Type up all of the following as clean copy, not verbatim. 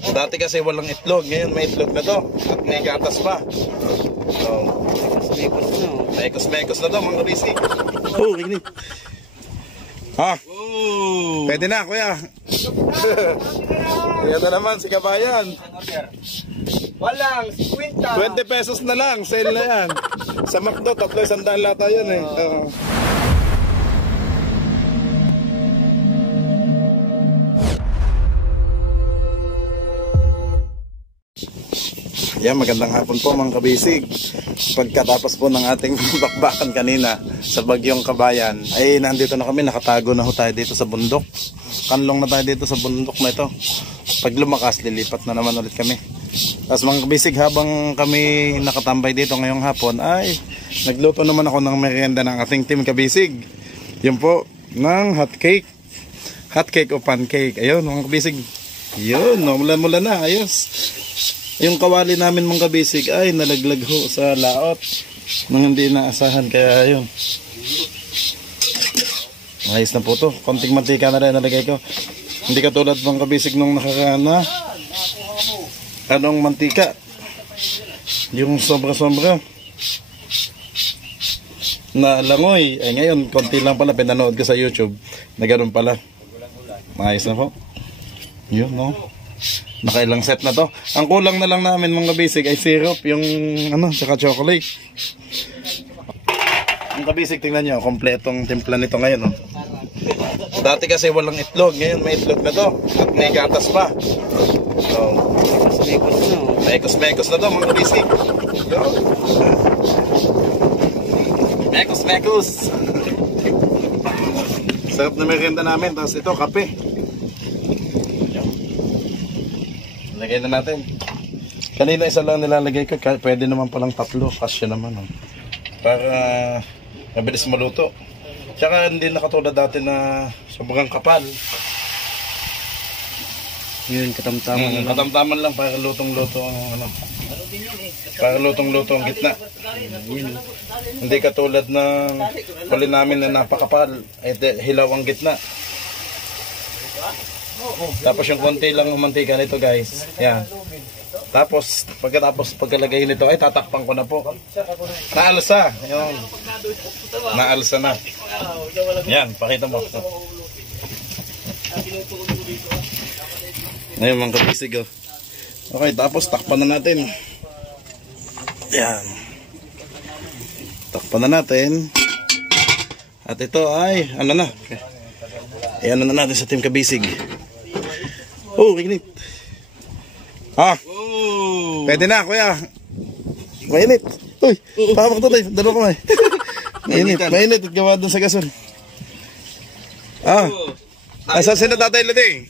Dati kasi walang itlog, ngayon may itlog na to. At may gatas pa. So, mekos na to mga kabisig. Oh, rinig. Ha? Pwede na kuya. Yan na naman si kabayan. Walang 50. 20 pesos na lang, sale na yan. Sa McDo, 300 lata yun eh. Yan, magandang hapon po mga kabisig. Pagkatapos po ng ating bakbakan kanina sa Bagyong Kabayan, ay nandito na kami, nakatago na ho tayo dito sa bundok. Kanlong na tayo dito sa bundok na ito. Pag lumakas, lilipat na naman ulit kami. Tapos mga kabisig, habang kami nakatambay dito ngayong hapon, ay nagluto naman ako ng merienda ng ating team kabisig. Yun po, ng hot cake. Hot cake o pancake. Ayun mga kabisig. Yun, mula na, ayos. Yung kawali namin mga kabisig ay nalaglag ho sa laot nang hindi naasahan, kaya yun. Ayos na po to. Konting mantika na rin nalagay ko. Hindi katulad mga kabisig nung nakaraan na anong mantika. Yung sobra-sobra na langoy. Ay ngayon, konti lang pala pinanood ko sa YouTube na ganoon pala. Ayos na po. Yun no. Nakailang set na to. Ang kulang na lang namin mga kabisig ay syrup, yung ano, saka chocolate. Ang kabisig, tingnan nyo, kompletong timpla nito ngayon. Oh. Dati kasi walang itlog, ngayon may itlog na to. At may gatas pa. So, mekos na to mga kabisig. Mekos. Sarap na merienda namin. Tapos ito, kape. Lagay na natin. Kanina isa lang nilalagay ko. Pwede naman palang 3. Kasya naman. Oh. Para mabilis maluto. Tsaka hindi nakatulad dati na sobrang kapal. Yun, katamtaman. Katamtaman lang para lutong-luto ang ano. Para lutong-luto ang gitna. Hindi katulad ng huli namin na napakapal. Hilaw ang gitna. Tapos yung konti lang ng mantika nito guys. Yan. Tapos pagkalagay nito ay tatakpan ko na po. Naalsa. Ayun. Naalsa na. Yan, pakita mo. Ngayon mga kabisig. Okay, tapos takpan na natin. Yan. Takpan na natin. At ito ay ano na. Ayan na natin sa team kabisig. Oh, init. Ha? Pwede na, kuya. Mainit. Uy, pahamak to tayo. Dalawa kamay. Mainit at gawa dun sa gasol. Asan sila tatay Lede?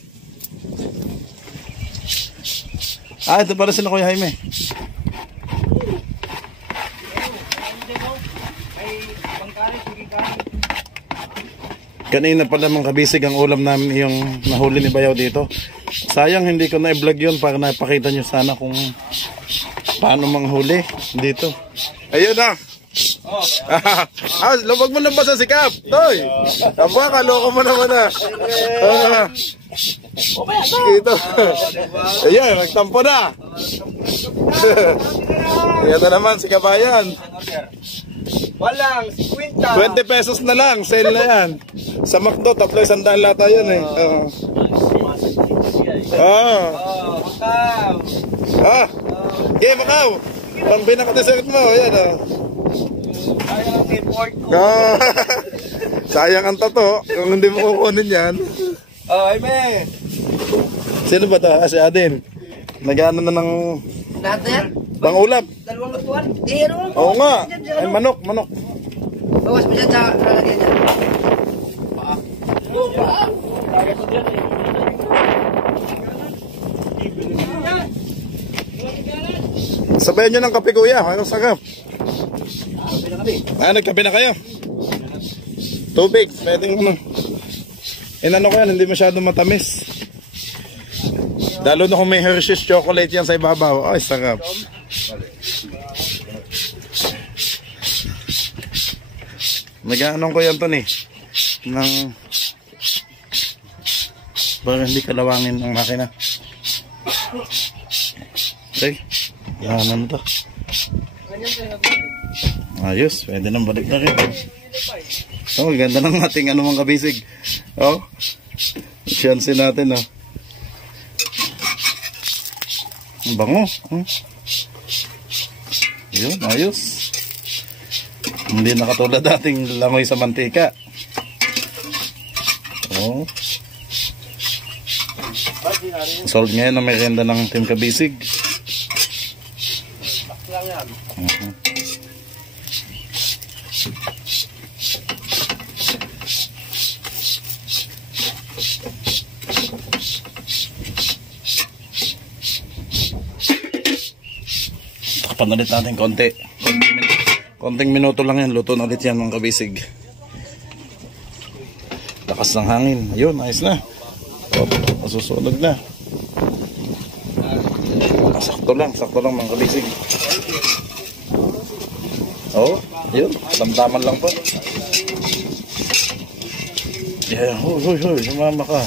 Ito para sila Kuya Jaime. Kanina pala mga kabisig ang ulam namin yung nahuli ni Bayaw dito. Sayang hindi ko na i-vlog yun para napakita nyo sana kung paano manghuli dito. Ayun na. Lumag mo lang ba sa sikap? Toy! Aba, kaloko mo naman na. Dito. Ayun, nagtampo na. Ayan na naman si kabayan. Walang 50. 20 pesos na lang, sale na yan. Sa McDo, 300 lata yun eh. Macau. Pang binaka-dessert mo, ayan sayang ang tato, kung hindi mo kukunin yan. Jaime. Sino ba ito? Si Adin. Nag-ano na ng Lahat na yan? pang-ulap. Dalawang lutuan? Oo nga. Ay, manok. Bawas mo dyan sa lalagyan dyan. Sabayan nyo ng kape kuya. Anong sakap? Nagkape na kayo? Tubig. Pwedeng ano. Inano ko yan, hindi masyado matamis. Lalo na kung may Hershey's chocolate yan sa ibabaw. Ay, sarap. Nag-aanong ko yan to ni. Nang para hindi kalawangin ang makina. Okay. Yan ano to. Ayos, pwede nang balik na rin. Oh, ganda ng ating ano mga kabisig. Oh, chance natin, oh. Ang bango. Oh. Yun, ayos. Hindi na katulad dating langoy sa mantika. Oh. Solve ngayon ang merienda ng Team Kabisig. Takpan ulit natin konti. Konting minuto lang yan. Luto na ulit yan mga kabisig. Lakas ng hangin. Ayun, ayos na. Masusunog na. Sakto lang mga kabisig. Oh, yun. Tamtaman lang po. Yeah, huy, sumama ka.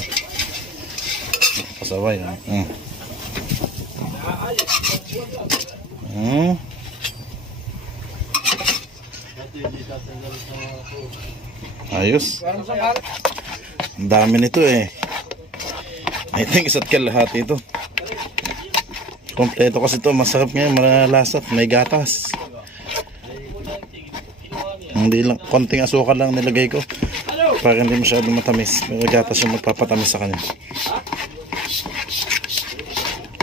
Pasaway. Ayos. Ang dami nito eh. I think isa't kalahati ito. Kompleto kasi ito. Masarap ngayon, malalasap. May gatas. Hindi lang, konting asukal lang nilagay ko para hindi masyadong matamis. Pero gatas yung magpapatamis sa kanya.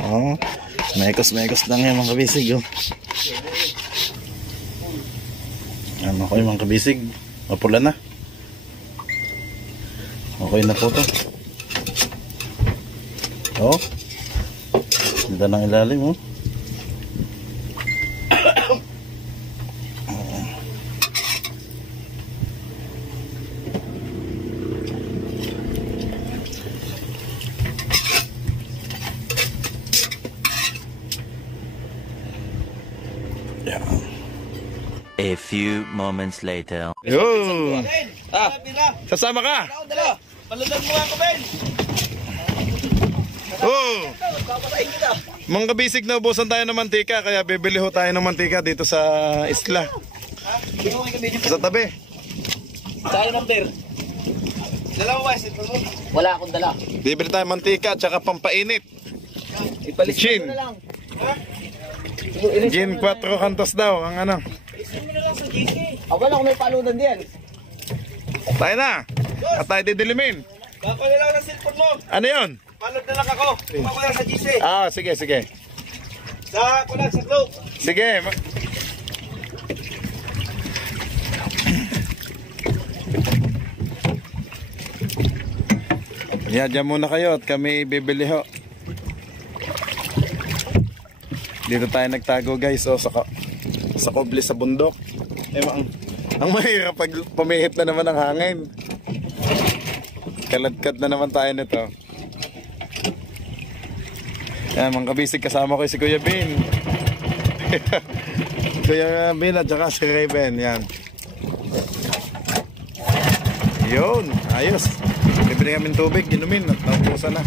Oh, mekos lang yan mga kabisig. Oh. Ano ko yung mga kabisig? Mapula na. Okay na po ito. Oh, ganda ng ilalim. Oh. A few moments later. Yo! Sasama ka? Paludan mo ako, Ben! Oh! Mga kabisig, naubusan tayo ng mantika, kaya bibili ho tayo ng mantika dito sa isla. Sa tabi. Saan ang beer? Dalawa, wala akong dala. Bibili tayo mantika at saka pampainit. Chin. Gin 4 kantos daw ang ano. Wala akong may paludan diyan. Tayo na. At tayo didilimin. Bako na lang ng cellphone mo. Ano yun? Palod na lang ako. Bako lang sa GC. Ah, sige. Sa kulag sa globe. Sige. Diyan muna kayo at kami bibili ho. Dito tayo nagtago guys, sa kubli sa bundok. Ang mahirap pag pumihit na naman ang hangin. Kaladkad na naman tayo nito. Yan, mga kabisig, kasama ko si Kuya Bin. Kuya Bin at saka si Raven. Yan. Yun, ayos. Bibili kami tubig, ginumin at naubusan na.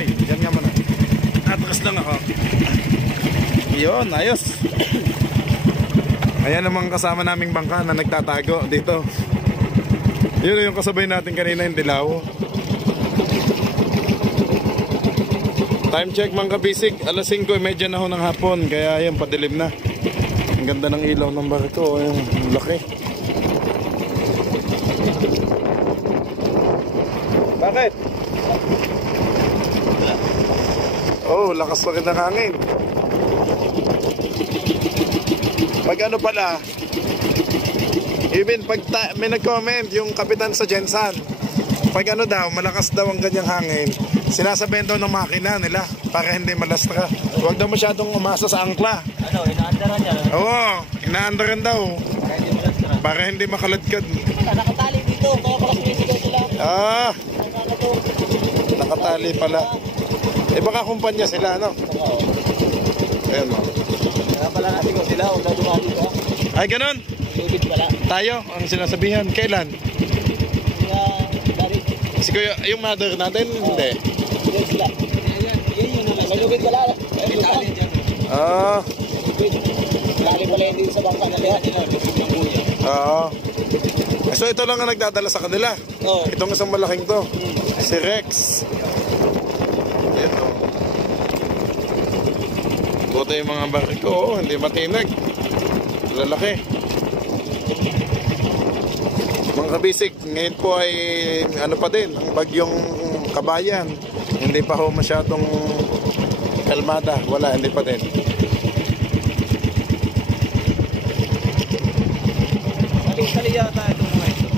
Diyan nga muna. Atras lang ako. Yun, ayos. Ayan namang kasama naming bangka na nagtatago dito. Yun yung kasabay natin kanina, yung dilaw. Time check mga kabisig, alas 5:30 na ho ng hapon. Kaya yan, padilim na. Ang ganda ng ilaw ng barko. Ayun, ang laki. Bakit? Oh, lakas pa rin ng hangin. Pag ano pala, even pag may nag-comment yung kapitan sa Jensan, pag ano daw, malakas daw ang ganyang hangin, sinasabihan daw ng makina nila para hindi malastra. Huwag daw masyadong umasa sa angkla. Ano, inaandaran niya? Oo, inaandaran daw. Para hindi makaladkad. Nakatali dito, kaya pala sumisigaw sila. Ah, nakatali pala. Eh baka kumpanya sila, ano? Oo. Ayun mo. Kaya pala natin ko sila, huwag na dumali ka. Ay, ganun. Lubid pala. Tayo, ang sinasabihan. Kailan? Kaya, dari. Si Kuya, yung mother natin? Hindi. Lubid sila. Yan yun. May lubid pala. Ah, Lubid. Lagi pala hindi sa bangka na lihat. oo. So ito lang ang nagdadala sa kanila. Oo. Itong isang malaking to. Si Rex. Ito. Buto yung mga bariko. Oo, hindi matinag. Lalaki. Mga kabisik, ngayon po ay ano pa din, ang bagyong Kabayan. Hindi pa ho masyadong kalmada. Wala, hindi pa din. Tali yata itong mga ito.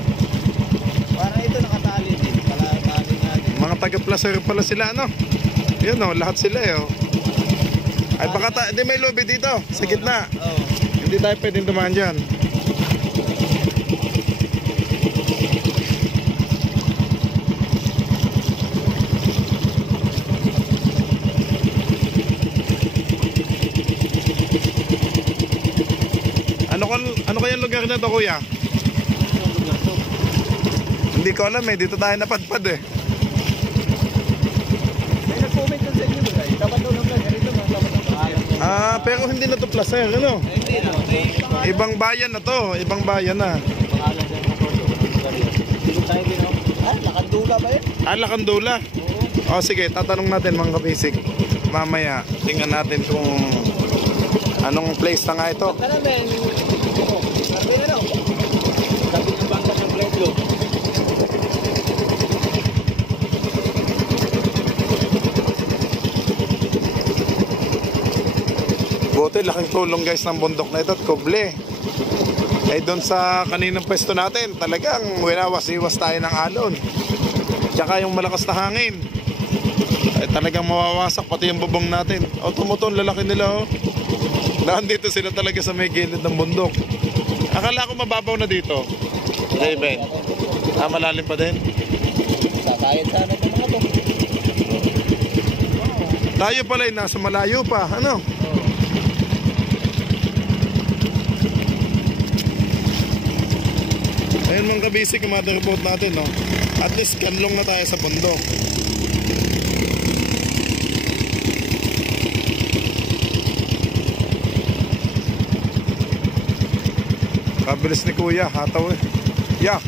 Para ito nakatali din. Para tali natin. Mga taga-placer pala sila, ano? Yun o, lahat sila eh. Oh. Ay baka hindi may lobby dito, sa gitna. Oo. Hindi tayo pwedeng dumaan dyan. Ano kaya lugar na to, kuya? Hindi ko alam eh, dito tayo napadpad eh. May nag-comment lang sa inyo. Dapat daw lang ganito. Ah, pero hindi na to placer, ano? Hindi na. Ibang bayan na to, ibang bayan na. Pangalan sa mga photo. Hindi tayo ginawa. Lakandula ba yun? Ah, Lakandula. O sige, tatanong natin mga kabisik. Mamaya, tingnan natin kung anong place na nga ito. Tara men. Sabi na lang. Sabi ng bangka ng Bledlo. Buti, laking tulong guys ng bundok na ito at kuble. Eh doon sa kaninang pwesto natin, talagang winawas-iwas tayo ng alon. Tsaka yung malakas na hangin. Eh talagang mawawasak pati yung bubong natin. O tumutong lalaki nila oh. Nandito sila talaga sa may gilid ng bundok. Akala ko mababaw na dito. Raven. Ah, malalim pa din. Sasayad sana ito mga to. Tayo pala ay nasa malayo pa. Ano? Ayun mga kabisik, yung motherboard natin, no? At least kanlong na tayo sa bundok. Kabilis ni Kuya, hataw eh. Yeah.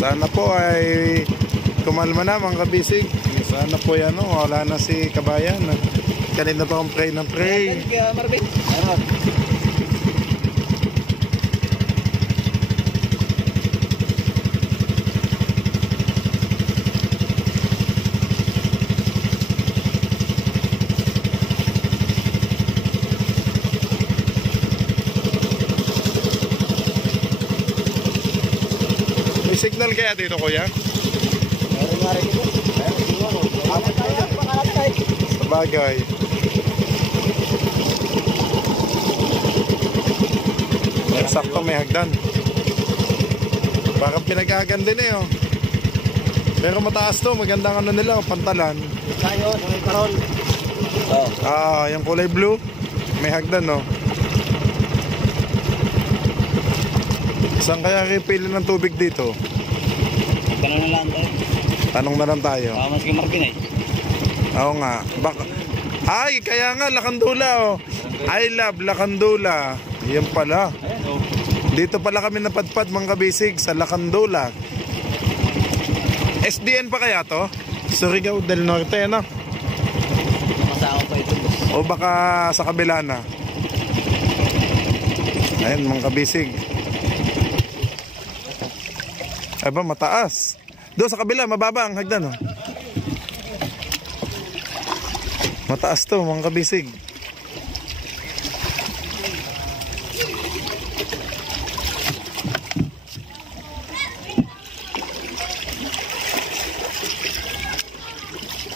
Sana po ay kumalma na mga kabisig. Sana po yan, no? Wala na si Kabayan. Kanina pa akong pray ng pray. Kaya Marvin. Ano? May signal kaya dito, kuya? Meron nga rin ito. Meron siguro. Apat tayo. Pakalat tayo. Sabagay. Sakto may hagdan. Baka pinag-agan din eh, oh. Pero mataas to, magandang ano nila, pantalan. Tayo, may parol. Oh. Ah, yung kulay blue, may hagdan, no. Saan kaya refill ng tubig dito? Ganun na lang tayo. Tanong na lang tayo. Mas kay Marvin eh. Oo nga. Ay, kaya nga, Lakandula, oh. I love Lakandula. Yan pala. Ayan, oh. Dito pala kami napadpad mga kabisig sa Lakandula. SDN pa kaya to? Surigao del Norte, no? Masako pa ito. O baka sa kabila na. Ayun mga kabisig. Ay ba, mataas. Doon sa kabila, mababa ang hagdan, oh. Mataas to mga kabisig.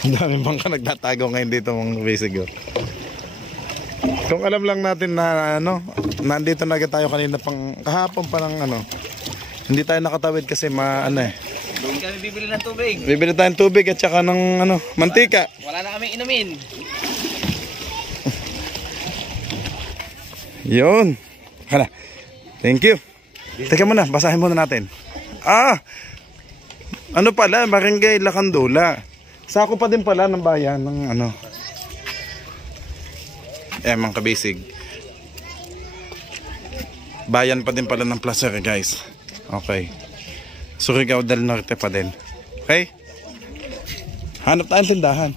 Ang daming bangka nagtatago ngayon dito mga kabisig. Oh. Kung alam lang natin na ano, nandito na agad tayo kanina pang kahapon pa ng ano. Hindi tayo nakatawid kasi Doon kami bibili ng tubig. Bibili tayong tubig at saka ng ano, mantika. Wala na kami inumin. Yun. Hala. Thank you. Teka muna, basahin muna natin. Ano pala, Barangay Lacandula. Sako pa din pala ng bayan ng ano. Mga kabisig. Bayan pa din pala ng Placer, guys. Okay. Surigao del Norte pa din. Okay? Hanap tayong tindahan.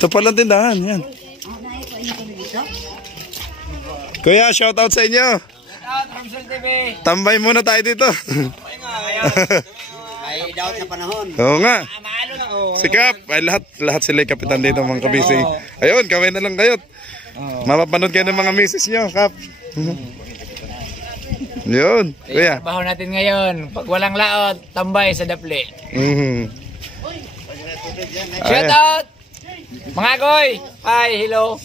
Ito pala tindahan. Yan. Kuya, shout out sa inyo. Tambay muna tayo dito. Ay, daot na panahon. Oo nga. Si Kap, ay lahat sila yung kapitan dito mga kabisig. Ayun, kawin na lang kayo. Mapapanood kayo ng mga misis nyo, Kap. Yun, kuya. Trabaho natin ngayon. Pag walang laot, tambay sa dapli. Shout out! Mga goy! Hi, hello.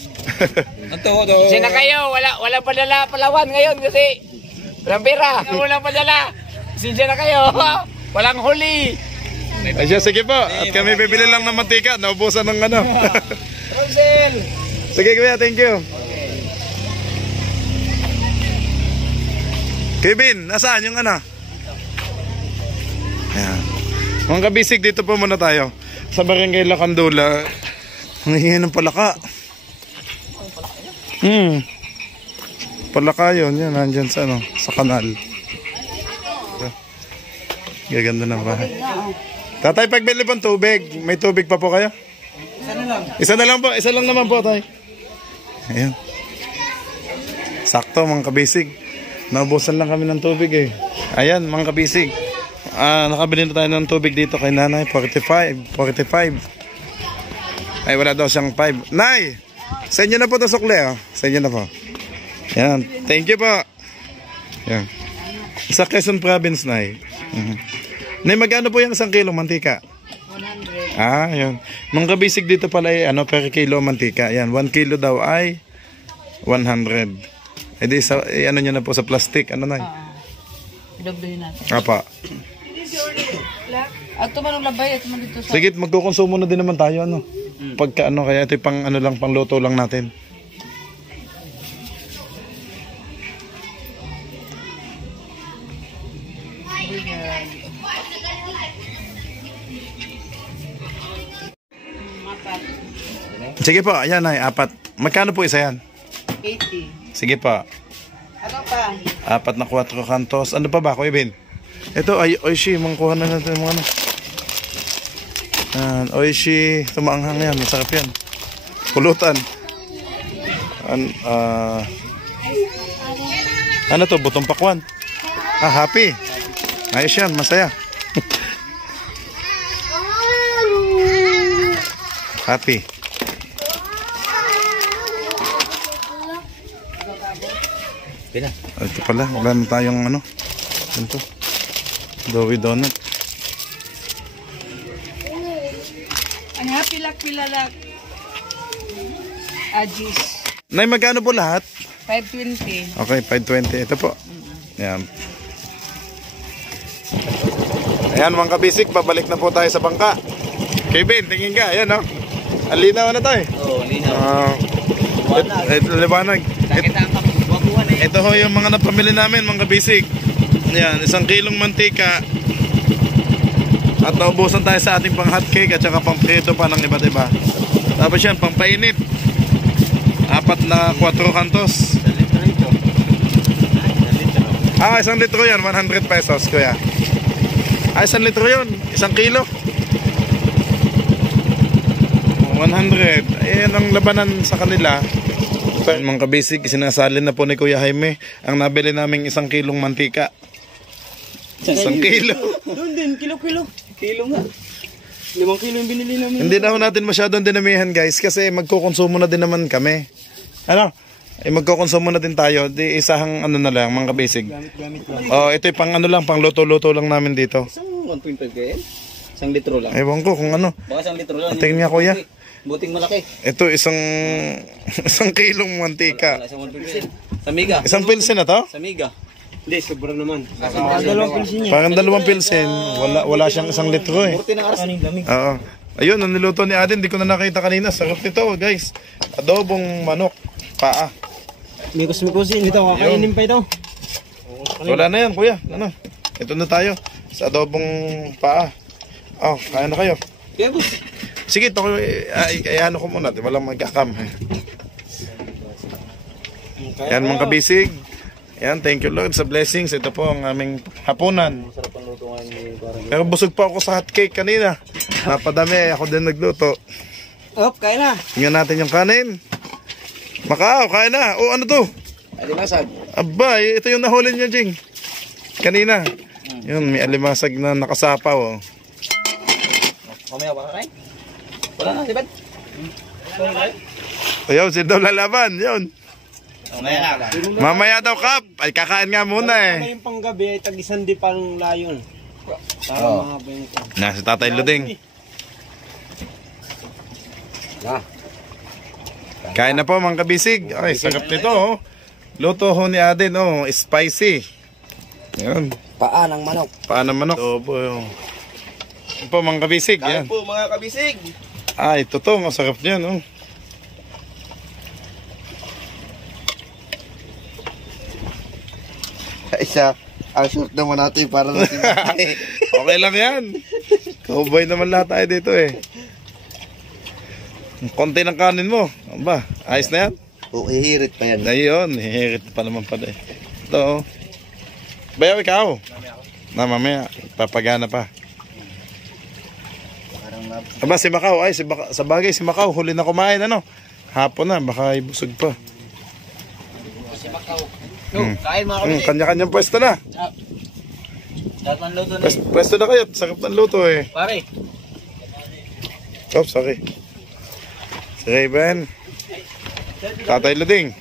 Sina kayo, wala padala Palawan ngayon kasi walang pera. Walang padala. Sinsya na kayo. Walang huli. Ay siya, sige po. At kami bibili lang ng mantika. Naubusan ng ano. Sige kuya, thank you. Kevin, nasaan yung ano? Ayan. Mga kabisig, dito po muna tayo. Sa Barangay Lacandula. Ang hingin ng palaka. Palaka yun. Yan, nandyan sa ano, sa kanal. Gaganda ng bahay. Tatay, pagbili pang tubig. May tubig pa po kayo? Isa na lang. Isa na lang po. Isa lang naman po, tay. Ayan. Sakto, mga kabisig. Naubusan lang kami ng tubig eh. Ayan, mga kabisig. Nakabili na tayo ng tubig dito kay nanay. 45. Ay, wala daw siyang 5. Nay! Sa inyo na po ito sukle, oh. Sa inyo na po. Ayan. Thank you po. Ayan. Sa Quezon Province, Nay. Nay, magkano po yung 1 kilo mantika? 100. Yun. Mga kabisig dito pala ay per kilo mantika. Ayan, 1 kilo daw ay 100. E di ano nyo na po sa plastic. Ano na? Idoblihin natin. Apa. At tumanong labay at dito sa... Sige, magkukonsumo na din naman tayo. Ano? Pagka ano, kaya ito pang ano lang, pang luto lang natin. Sige po, ayan ay 4. Magkano po isa yan? 80. Sige po. Ano pa? 4 na 4 kantos. Ano pa ba, Kuya Ben? Ito ay oishi, mangkuha na natin mga ano. Oishi, tumaanghang yan, masarap yan. Pulutan. Ano to, butong pakwan. Happy. Ayos yan, masaya. Happy. Ito pala, wala na tayong ano. Ito. Dory donut. Ang happy luck pilalak. Ajis. Nay, magkano po lahat? 520. Okay, 520. Ito po. Ayan. Ayan mga kabisik, babalik na po tayo sa bangka. Kevin, tingin ka. Ayan, no? Alinaw na tayo. Oo, linaw. Ito, liwanag. Nakita ang kabubuan eh. Ito ho yung mga napamili namin, mga kabisik. Ayan, 1 kilong mantika. At naubusan tayo sa ating pang hot cake at saka pang prito pa ng iba't iba. Tapos yan, pang painit. 4 na 4 kantos. 1 litro ito. 1 litro yan, 100 pesos, kuya. 1 litro yun, 1 kilo. 100. Ayan ang labanan sa kanila. Mga kabisik, sinasalin na po ni Kuya Jaime ang nabili naming 1 kilong mantika. 1 kilo. Doon din, kilo-kilo. Kilo nga. 5 kilo yung binili namin. Hindi na ho natin masyadong dinamihan, guys, kasi magkukonsumo na din naman kami. Ano? ay magkokonsumo na din tayo. Di isahang ano na lang, mga kabisig. Oh, ito yung pang ano lang, pang luto-luto lang namin dito. Isang 1.5 km? Isang litro lang. Ewan ko kung ano. Baka isang litro lang. Tingnan nga, kuya. Buting malaki. Ito isang kilong mantika. Wala, isang 1.5. Sa Miga. Isang pilsen na to? Sa Miga. Hindi, sobra naman. Dalawang pilsin niya. Parang 2 pilsen. Wala siyang 1 litro eh. 40 ng aras. Oo. Ayun, ang niluto ni Aden, hindi ko na nakita kanina. Sarap nito, guys. Adobong manok, paa. Mikos-mikosin ito, kakainin pa ito. Wala na yan, kuya. Ano? Ito na tayo. Sa adobong paa. Oh, kaya na kayo. Kaya boss. Sige, ito ko, ano ko muna. Walang magkakam. Yan mga kabisig. Yan, thank you Lord sa blessings. Ito po ang aming hapunan. Pero busog pa ako sa hot cake kanina. Napadami, ako din nagluto. Op, kaya na. Tingnan natin yung kanin. Macao, kaya na. Oh, ano to? Alimasag. Aba, ito yung nahuli niya, Jing. Kanina. Yun, may alimasag na nakasapaw. Oh. Mamaya ba kain? Wala na, si Bad. Ayaw, sino daw lalaban? Yun. Mamaya na. Mamaya daw, Kap. Ay, kakain nga muna eh. Kaya yung panggabi ay tag-isang di pang layon. Para mahaba yung ito. Nasa Tatay Luding. Kain na po mga kabisig. Ay, sarap nito oh. Luto ho ni Aden oh, spicy. Yan. Paa ng manok. Paa ng manok. Opo. Yan po mga kabisig. Yan. Kain po mga kabisig. Ay, totoo. Masarap niyan oh. Isa, ang short naman natin para natin. Okay lang yan. Cowboy naman lahat tayo dito eh. Konti ng kanin mo. Aba, ayos na yan. O, hihirit pa yan. Ayun, hihirit pa naman pala eh. Ito oh. Bayaw ikaw. Na mamaya, papagana pa. Aba, si Macau. Ay, sa bagay si Macau. Huli na kumain ano. Hapon na, baka ibusog pa. Kain mga kabisig. Kanya-kanyang pwesto na. Lahat ng luto na. Pwesto na kayo. Sarap ng luto eh. Pare. Oh, sorry. Si Raven. Tatay Luding.